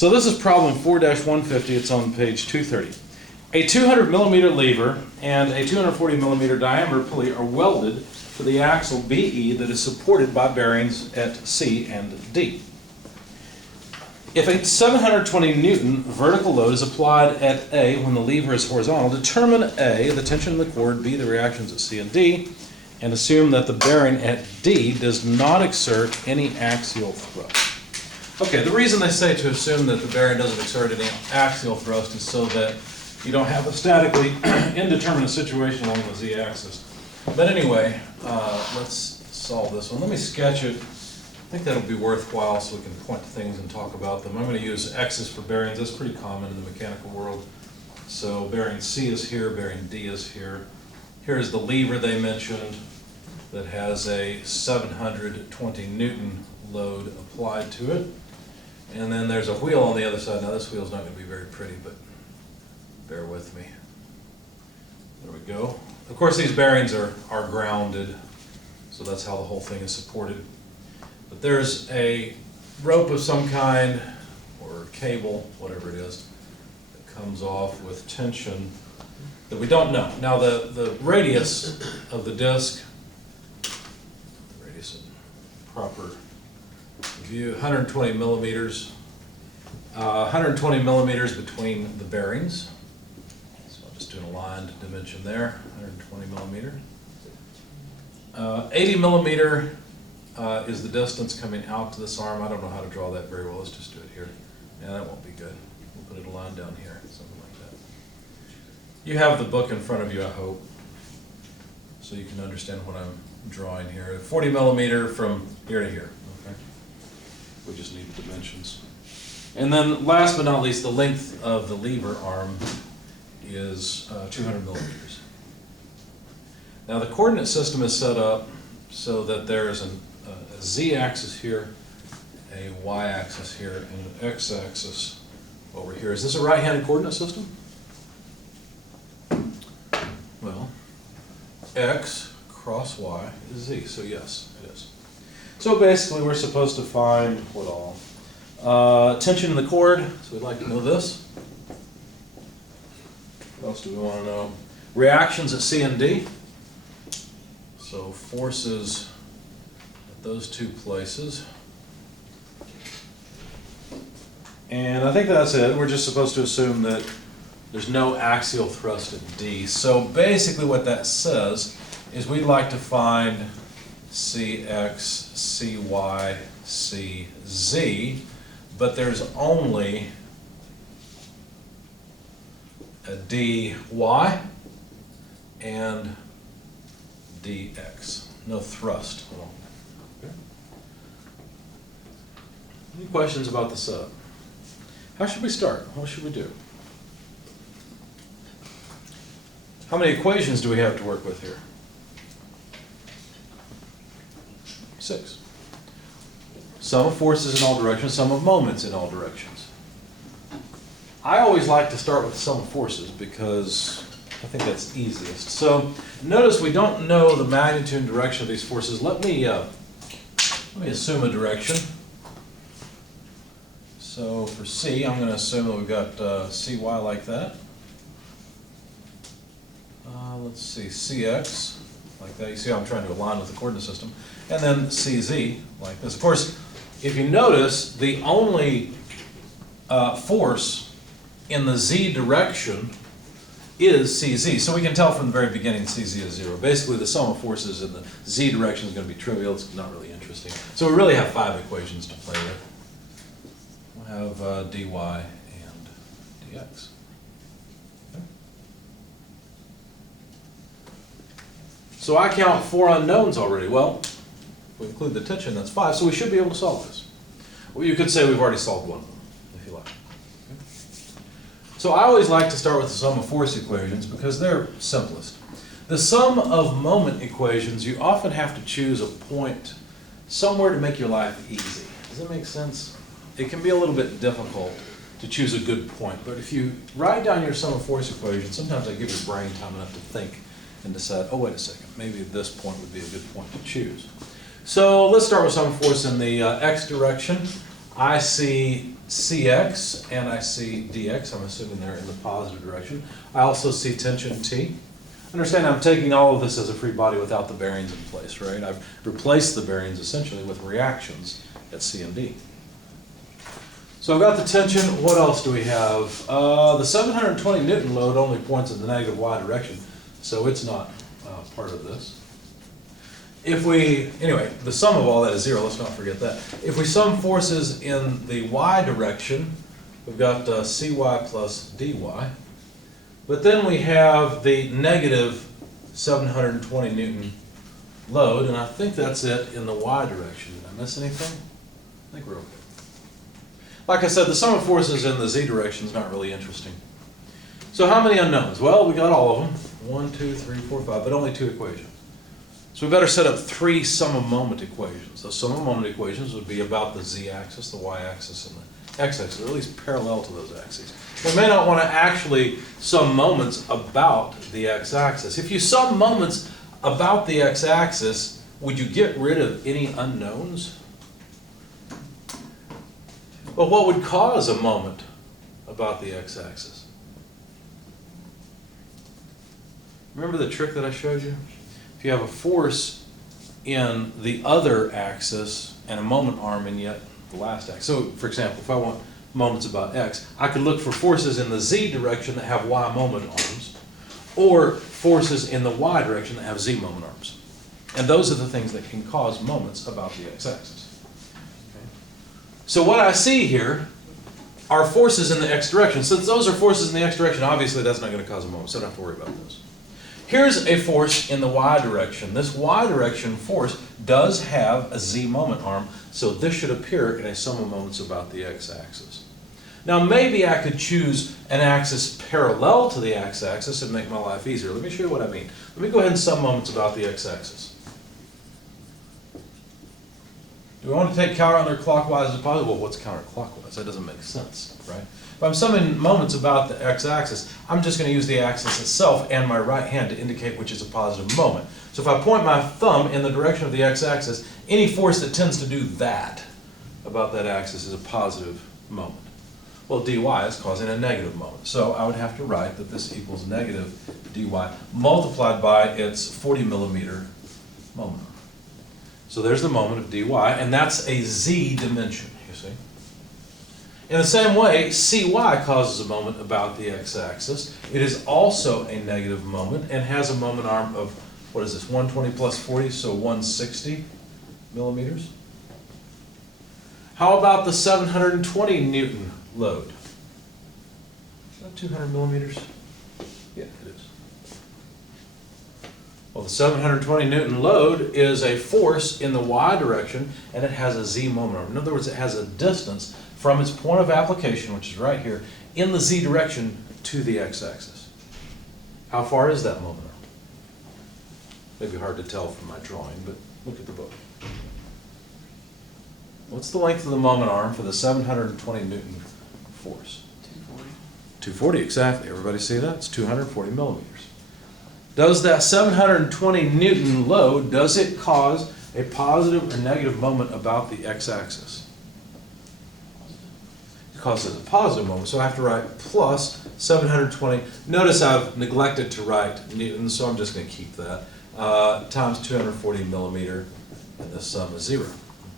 So this is problem 4-150. It's on page 230. A 200 millimeter lever and a 240 millimeter diameter pulley are welded to the axle BE that is supported by bearings at C and D. If a 720 Newton vertical load is applied at A when the lever is horizontal, determine A, the tension in the cord, B, the reactions at C and D, and assume that the bearing at D does not exert any axial thrust. Okay, the reason they say to assume that the bearing doesn't exert any axial thrust is so that you don't have a statically indeterminate situation along the z-axis. But anyway, let's solve this one. Let me sketch it. I think that'll be worthwhile so we can point to things and talk about them. I'm going to use X's for bearings. That's pretty common in the mechanical world. So bearing C is here, bearing D is here. Here's the lever they mentioned that has a 720 Newton load applied to it. And then there's a wheel on the other side. Now this wheel's not going to be very pretty, but bear with me. There we go. Of course these bearings are grounded, so that's how the whole thing is supported. But there's a rope of some kind, or cable, whatever it is, that comes off with tension that we don't know. Now the radius of the disc, radius in proper view, 120 millimeters. 120 millimeters between the bearings. So I'll just do an aligned dimension there, 120 millimeter. 80 millimeter is the distance coming out to this arm. I don't know how to draw that very well. Let's just do it here. Yeah, that won't be good. We'll put it aligned down here, something like that. You have the book in front of you, I hope, so you can understand what I'm drawing here. 40 millimeter from here to here. Okay. We just need the dimensions. And then last but not least, the length of the lever arm is 200 millimeters. Now the coordinate system is set up so that there is a z-axis here, a y-axis here, and an x-axis over here. Is this a right-handed coordinate system? Well, x cross y is z, so yes, it is. So basically we're supposed to find what all? Tension in the cord, so we'd like to know this. What else do we want to know? Reactions at C and D. So forces at those two places. And I think that's it. We're just supposed to assume that there's no axial thrust at D. So basically what that says is we'd like to find CX, CY, CZ, but there's only a dy and dx, no thrust at all. Okay. Any questions about the setup? How should we start? What should we do? How many equations do we have to work with here? 6. Sum of forces in all directions, sum of moments in all directions. I always like to start with the sum of forces because I think that's easiest. So notice we don't know the magnitude and direction of these forces. Let me assume a direction. So for C, I'm going to assume that we've got CY like that. Let's see, CX like that. You see how I'm trying to align with the coordinate system. And then CZ like this. Of course, if you notice, the only force in the z direction is CZ. So we can tell from the very beginning CZ is 0. Basically, the sum of forces in the z direction is going to be trivial. It's not really interesting. So we really have 5 equations to play with. We'll have dy and dx. Okay. So I count 4 unknowns already. Well, if we include the tension, that's 5. So we should be able to solve this. Well, you could say we've already solved one of them, if you like. Okay. So I always like to start with the sum of force equations because they're simplest. The sum of moment equations, you often have to choose a point somewhere to make your life easy. Does that make sense? It can be a little bit difficult to choose a good point, but if you write down your sum of force equation, sometimes I give your brain time enough to think and decide, oh, wait a second, maybe this point would be a good point to choose. So let's start with sum of force in the x direction. I see Cx and I see dx. I'm assuming they're in the positive direction. I also see tension T. Understand I'm taking all of this as a free body without the bearings in place, right? I've replaced the bearings essentially with reactions at C and D. So I've got the tension. What else do we have? The 720 Newton load only points in the negative y direction, so it's not part of this. If we, anyway, the sum of all that is 0, let's not forget that. If we sum forces in the y direction, we've got cy plus dy. But then we have the negative 720 Newton load, and I think that's it in the y direction. Did I miss anything? I think we're okay. Like I said, the sum of forces in the z direction is not really interesting. So how many unknowns? Well, we got all of them. 1, 2, 3, 4, 5, but only 2 equations. So we better set up 3 sum of moment equations. Those sum of moment equations would be about the z-axis, the y-axis, and the x-axis, or at least parallel to those axes. We may not want to actually sum moments about the x-axis. If you sum moments about the x-axis, would you get rid of any unknowns? Well, what would cause a moment about the x-axis? Remember the trick that I showed you? If you have a force in the other axis and a moment arm in yet the last axis. So, for example, if I want moments about x, I could look for forces in the z direction that have y moment arms, or forces in the y direction that have z moment arms. And those are the things that can cause moments about the x-axis. Okay. So what I see here are forces in the x direction. Since those are forces in the x direction, obviously that's not going to cause a moment, so I don't have to worry about those. Here's a force in the y direction. This y direction force does have a z moment arm, so this should appear in a sum of moments about the x-axis. Now maybe I could choose an axis parallel to the x-axis and make my life easier. Let me show you what I mean. Let me go ahead and sum moments about the x-axis. Do we want to take counterclockwise as positive? Well, what's counterclockwise? That doesn't make sense, right? If I'm summing moments about the x-axis, I'm just going to use the axis itself and my right hand to indicate which is a positive moment. So if I point my thumb in the direction of the x-axis, any force that tends to do that about that axis is a positive moment. Well, dy is causing a negative moment. So I would have to write that this equals negative dy multiplied by its 40 millimeter moment. So there's the moment of dy, and that's a z dimension, you see. In the same way, cy causes a moment about the x-axis. It is also a negative moment and has a moment arm of, what is this, 120 plus 40, so 160 millimeters. How about the 720 Newton load? Is that 200 millimeters? Yeah, it is. Well, the 720 Newton load is a force in the y direction, and it has a z moment arm. In other words, it has a distance from its point of application, which is right here, in the z direction to the x-axis. How far is that moment arm? Maybe hard to tell from my drawing, but look at the book. What's the length of the moment arm for the 720 Newton force? 240. 240, exactly. Everybody see that? It's 240 millimeters. Does that 720 Newton load, does it cause a positive or negative moment about the x-axis? It causes a positive moment, so I have to write plus 720. Notice I've neglected to write Newton, so I'm just going to keep that, times 240 millimeter, and the sum is 0.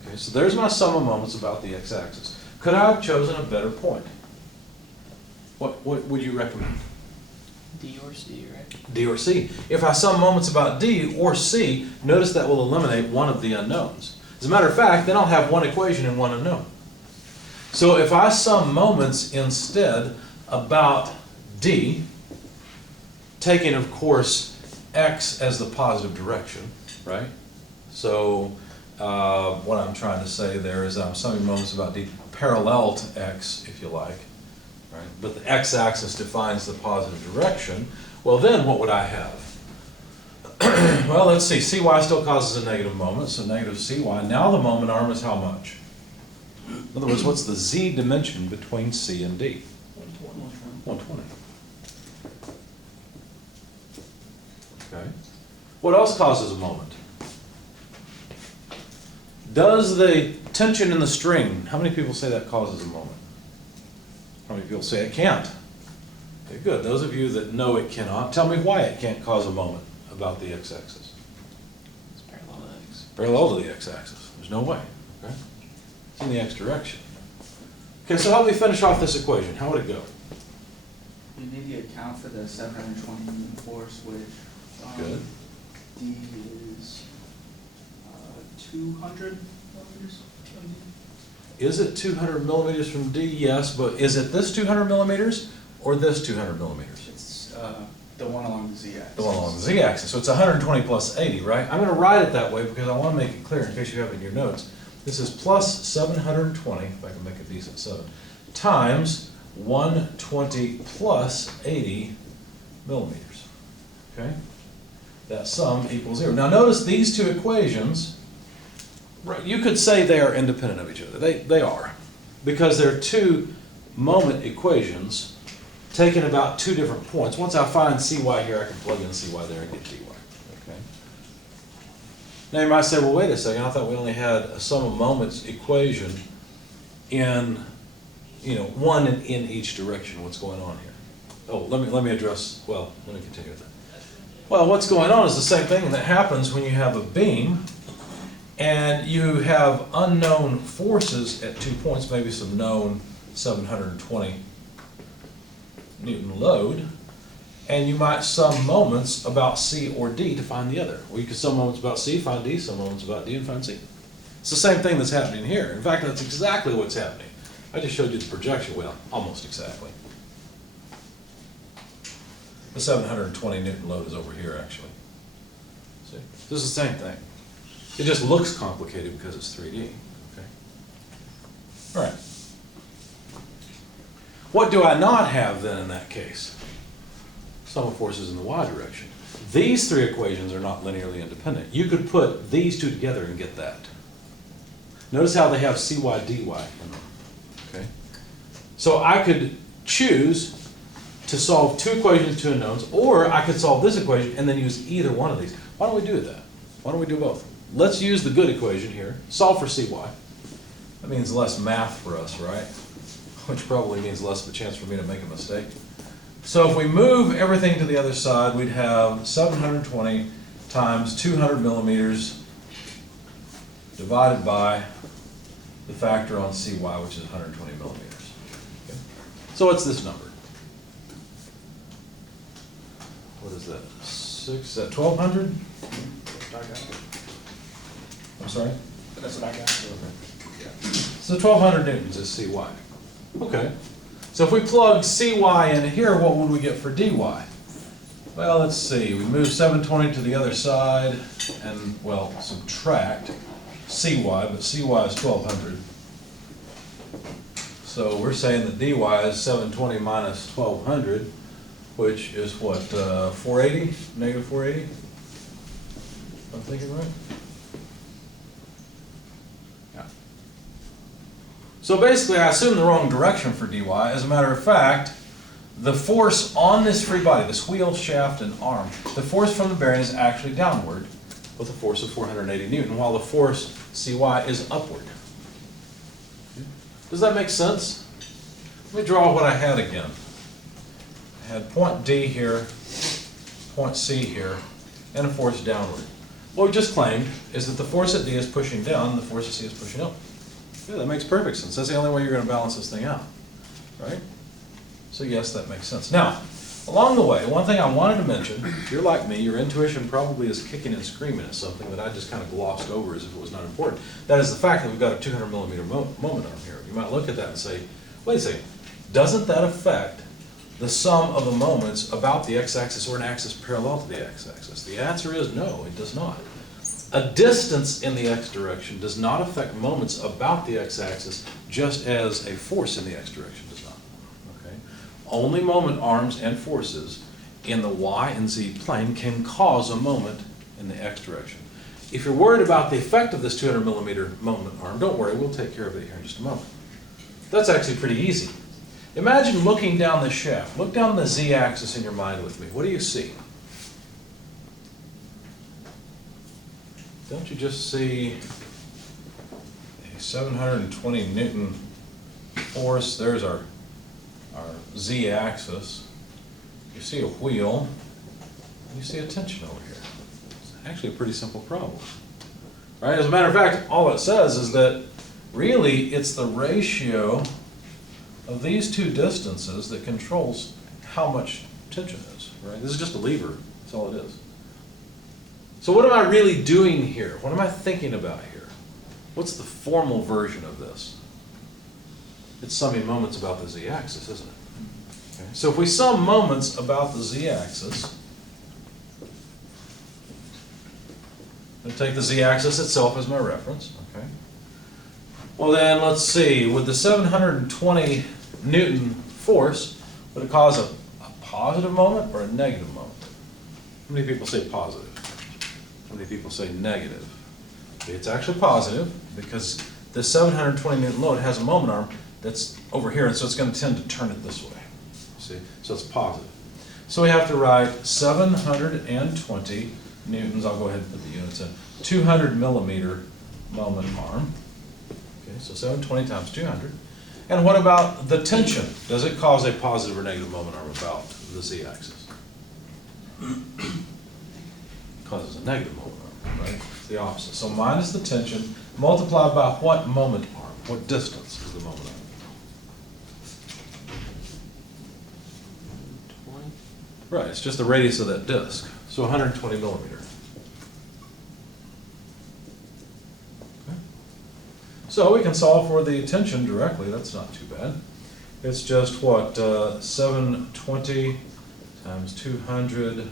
Okay, so there's my sum of moments about the x-axis. Could I have chosen a better point? What would you recommend? D or C, right? D or C. If I sum moments about D or C, notice that will eliminate one of the unknowns. As a matter of fact, then I'll have one equation and one unknown. So if I sum moments instead about D, taking, of course, x as the positive direction, right? So what I'm trying to say there is I'm summing moments about D parallel to x, if you like. Right? But the x-axis defines the positive direction. Well, then what would I have? Well, let's see. Cy still causes a negative moment, so negative Cy. Now the moment arm is how much? In other words, what's the z dimension between C and D? 120. Okay. What else causes a moment? Does the tension in the string, how many people say that causes a moment? How many people say it can't? Okay, good. Those of you that know it cannot, tell me why it can't cause a moment about the x-axis. It's parallel to X. Parallel to the x-axis. There's no way. Okay? It's in the x direction. Okay, so how do we finish off this equation? How would it go? You need to account for the 720 Newton force, which Good. D is 200 millimeters from D. Is it 200 millimeters from D? Yes, but is it this 200 millimeters or this 200 millimeters? It's the one along the z-axis. The one along the z-axis. So it's 120 plus 80, right? I'm going to write it that way because I want to make it clear in case you have it in your notes. This is plus 720, if I can make a decent 7, times 120 plus 80 millimeters. Okay? That sum equals 0. Now notice these two equations, right, you could say they are independent of each other. They are. Because they're two moment equations taken about two different points. Once I find cy here, I can plug in cy there and get dy. Okay? Now you might say, well, wait a second, I thought we only had a sum of moments equation in, one in each direction. What's going on here? Oh, let me address, well, let me continue with that. Well, what's going on is the same thing that happens when you have a beam and you have unknown forces at 2 points, maybe some known 720 Newton load, and you might sum moments about C or D to find the other. Well, you can sum moments about C, find D, sum moments about D, and find C. It's the same thing that's happening here. In fact, that's exactly what's happening. I just showed you the projection, well, almost exactly. The 720 Newton load is over here, actually. See? This is the same thing. It just looks complicated because it's 3D. Okay? All right. What do I not have then in that case? Sum of forces in the y direction. These three equations are not linearly independent. You could put these two together and get that. Notice how they have cy dy in them. Okay? So I could choose to solve two equations, two unknowns, or I could solve this equation and then use either one of these. Why don't we do that? Why don't we do both? Let's use the good equation here, solve for cy. That means less math for us, right? Which probably means less of a chance for me to make a mistake. So if we move everything to the other side, we'd have 720 times 200 millimeters divided by the factor on cy, which is 120 millimeters. Okay? So what's this number? What is that? Is that 1,200? I'm sorry? That's what I got. So 1,200 newtons is cy. Okay. So if we plug cy in here, what would we get for dy? Well, let's see. We move 720 to the other side and, well, subtract cy, but cy is 1,200. So we're saying that dy is 720 minus 1,200, which is what, 480? Negative 480? I'm thinking right? Yeah. So basically, I assumed the wrong direction for dy. As a matter of fact, the force on this free body, this wheel, shaft, and arm, the force from the bearing is actually downward with a force of 480 Newton, while the force cy is upward. Does that make sense? Let me draw what I had again. I had point D here, point C here, and a force downward. What we just claimed is that the force at D is pushing down, and the force at C is pushing up. Yeah, that makes perfect sense. That's the only way you're going to balance this thing out, right? So yes, that makes sense. Now, along the way, one thing I wanted to mention, if you're like me, your intuition probably is kicking and screaming at something that I just kind of glossed over as if it was not important. That is the fact that we've got a 200 millimeter moment arm here. You might look at that and say, wait a second, doesn't that affect the sum of the moments about the x-axis or an axis parallel to the x-axis? The answer is no, it does not. A distance in the x direction does not affect moments about the x-axis just as a force in the x direction does not. Okay? Only moment arms and forces in the y and z plane can cause a moment in the x direction. If you're worried about the effect of this 200 millimeter moment arm, don't worry, we'll take care of it here in just a moment. That's actually pretty easy. Imagine looking down the shaft. Look down the z-axis in your mind with me. What do you see? Don't you just see 720 Newton force, there's our z-axis. You see a wheel, you see a tension over here. It's actually a pretty simple problem. Right? As a matter of fact, all it says is that really it's the ratio of these two distances that controls how much tension is. Right? This is just a lever, that's all it is. So what am I really doing here? What am I thinking about here? What's the formal version of this? It's summing moments about the z-axis, isn't it? Okay. So if we sum moments about the z-axis, I'm going to take the z-axis itself as my reference. Okay. Well then, let's see, with the 720 Newton force, would it cause a positive moment or a negative moment? How many people say positive? How many people say negative? Okay, it's actually positive because the 720 Newton load has a moment arm that's over here, and so it's going to tend to turn it this way. See? So it's positive. So we have to write 720 newtons, I'll go ahead and put the units in, 200 millimeter moment arm. Okay, so 720 times 200. And what about the tension? Does it cause a positive or negative moment arm about the z-axis? Causes a negative moment arm, right? It's the opposite. So minus the tension multiplied by what moment arm? What distance is the moment arm? 20. Right, it's just the radius of that disk. So 120 millimeter. Okay. So we can solve for the tension directly. That's not too bad. It's just what, 720 times 200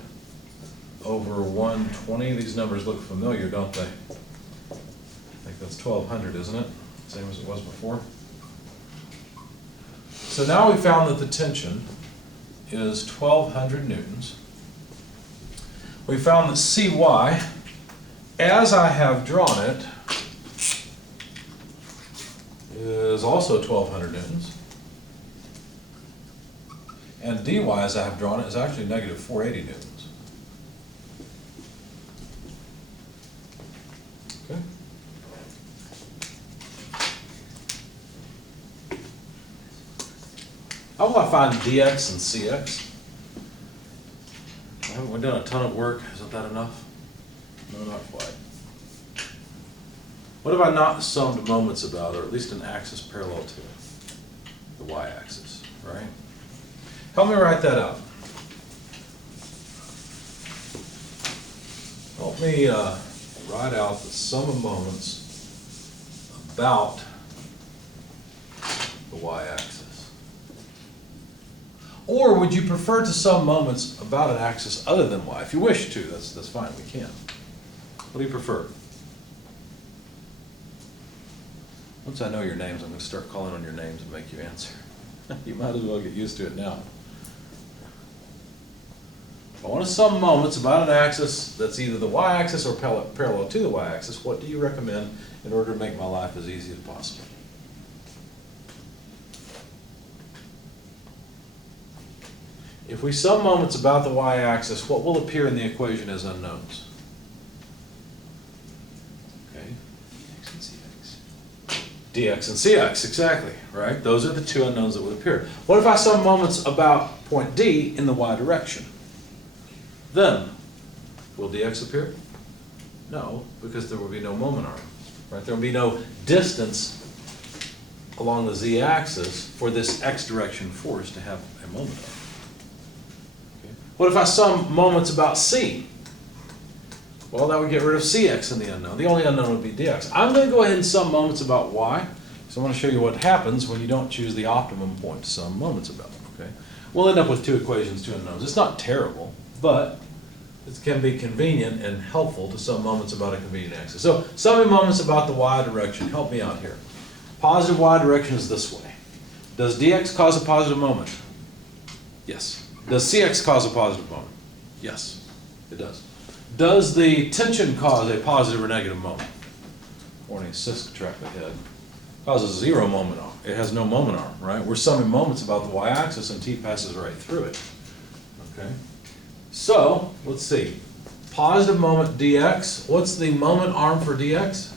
over 120. These numbers look familiar, don't they? I think that's 1200, isn't it? Same as it was before. So now we found that the tension is 1200 newtons. We found that Cy, as I have drawn it, is also 1200 newtons. And dy, as I have drawn it, is actually negative 480 newtons. Okay. How will I find dx and cx? Haven't we done a ton of work? Isn't that enough? No, not quite. What have I not summed moments about, or at least an axis parallel to it? The y-axis, right? Help me write that out. Help me write out the sum of moments about the y-axis. Or would you prefer to sum moments about an axis other than y? If you wish to, that's fine, we can. What do you prefer? Once I know your names, I'm going to start calling on your names and make you answer. You might as well get used to it now. If I want to sum moments about an axis that's either the y-axis or parallel to the y-axis, what do you recommend in order to make my life as easy as possible? If we sum moments about the y-axis, what will appear in the equation as unknowns? Okay. Dx and cx. dx and cx, exactly, right? Those are the two unknowns that would appear. What if I sum moments about point D in the y direction? Then, will dx appear? No, because there will be no moment arm, right? There will be no distance along the z-axis for this x direction force to have a moment arm. Okay. What if I sum moments about c? Well, that would get rid of cx in the unknown. The only unknown would be dx. I'm going to go ahead and sum moments about y, so I want to show you what happens when you don't choose the optimum point to sum moments about. Okay? We'll end up with two equations, two unknowns. It's not terrible, but it can be convenient and helpful to sum moments about a convenient axis. So summing moments about the y direction, help me out here. Positive y direction is this way. Does dx cause a positive moment? Yes. Does cx cause a positive moment? Yes, it does. Does the tension cause a positive or negative moment? Warning, cis track ahead. Causes zero moment arm. It has no moment arm, right? We're summing moments about the y-axis and t passes right through it. Okay? So, let's see. Positive moment dx. What's the moment arm for dx?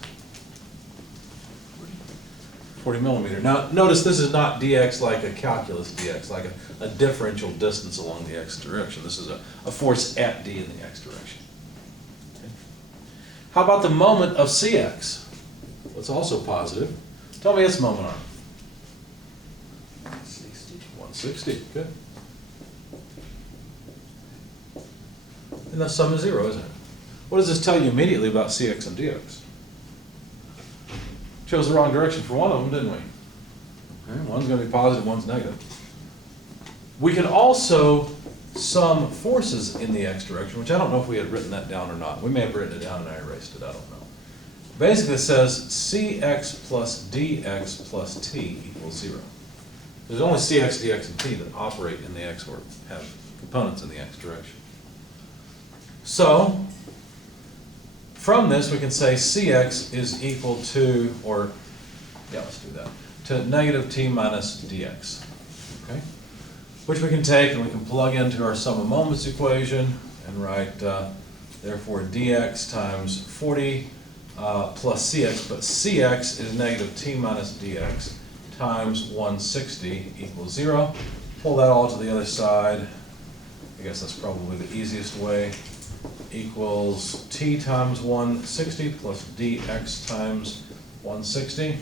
40 millimeter. Now, notice this is not dx like a calculus dx, like a differential distance along the x direction. This is a force at d in the x direction. Okay. How about the moment of cx? It's also positive. Tell me its moment arm. 60. 160, good. And the sum is 0, isn't it? What does this tell you immediately about cx and dx? Chose the wrong direction for one of them, didn't we? Okay, one's going to be positive, one's negative. We can also sum forces in the x direction, which I don't know if we had written that down or not. We may have written it down and I erased it, I don't know. Basically it says cx plus dx plus t equals 0. There's only cx, dx, and t that operate in the x or have components in the x direction. So, from this we can say cx is equal to, or, yeah, let's do that, to negative t minus dx, okay? Which we can take and we can plug into our sum of moments equation and write, therefore, dx times 40 plus cx, but cx is negative t minus dx times 160 equals 0. Pull that all to the other side. I guess that's probably the easiest way. Equals t times 160 plus dx times 160.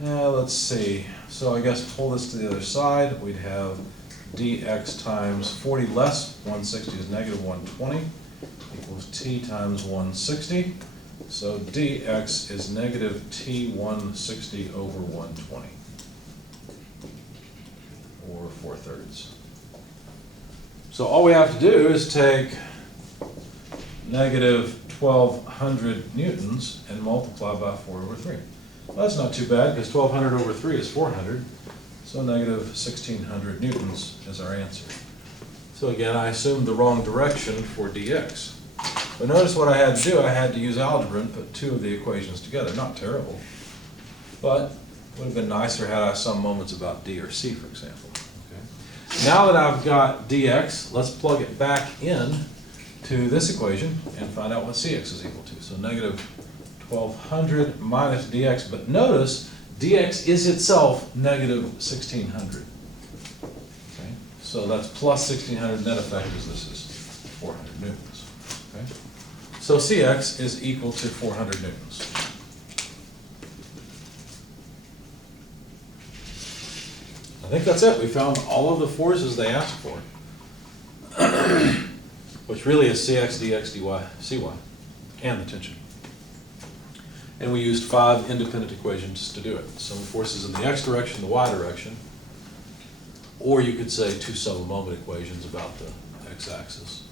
Let's see. So I guess pull this to the other side. We'd have dx times 40 less 160 is negative 120 equals t times 160. So dx is negative t 160 over 120, or 4/3. So all we have to do is take negative 1200 newtons and multiply by 4 over 3. Well, that's not too bad because 1200 over 3 is 400. So negative 1600 newtons is our answer. So again, I assumed the wrong direction for dx. But notice what I had to do. I had to use algebra and put two of the equations together. Not terrible. But it would have been nicer had I some moments about d or c, for example. Okay. Now that I've got dx, let's plug it back in to this equation and find out what cx is equal to. So negative 1200 minus dx, but notice dx is itself negative 1600. Okay? So that's plus 1600, net effect is this is 400 newtons. Okay? So cx is equal to 400 newtons. I think that's it. We found all of the forces they asked for. Which really is cx, dx, dy, cy, and the tension. And we used 5 independent equations to do it. Some forces in the x direction, the y direction, or you could say 2 sum of moment equations about the x-axis.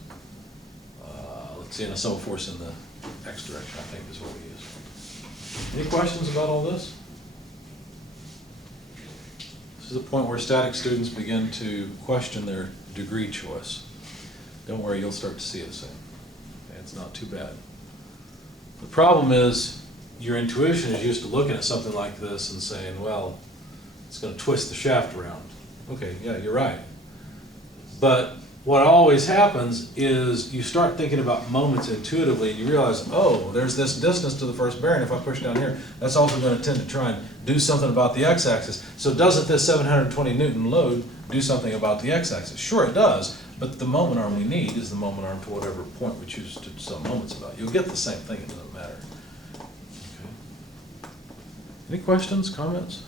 Let's see, and a sum of force in the x direction, I think is what we used. Any questions about all this? This is a point where static students begin to question their degree choice. Don't worry, you'll start to see it soon. Okay, it's not too bad. The problem is your intuition is used to looking at something like this and saying, well, it's going to twist the shaft around. Okay, yeah, you're right. But what always happens is you start thinking about moments intuitively and you realize, oh, there's this distance to the first bearing. If I push down here, that's also going to tend to try and do something about the x-axis. So doesn't this 720 Newton load do something about the x-axis? Sure it does, but the moment arm we need is the moment arm to whatever point we choose to sum moments about. You'll get the same thing, it doesn't matter. Okay. Any questions, comments?